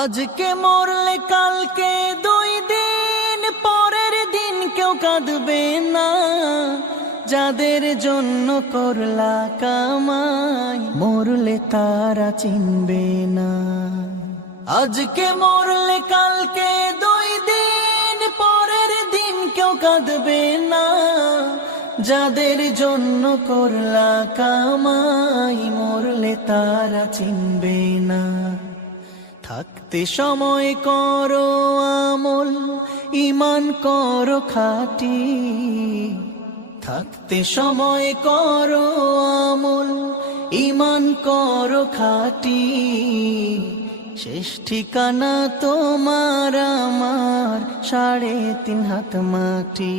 আজকে মরলে কালকে 2 দিন পরের দিন কেউ কাঁদবে না। যাদের জন্য করলা কামাই মরলে তারা চিনবে না। আজকে মরলে কালকে 2 দিন পরের দিন কেউ কাঁদবে না। যাদের জন্য করলা কামাই মরলে তারা চিনবে না। থাকতে সময় করো আমল, ঈমান করো খাঁটি। থাকতে সময় করো আমল, ঈমান করো খাঁটি। শেষ ঠিকানা তোমার আমার 3.5 হাত মাটি।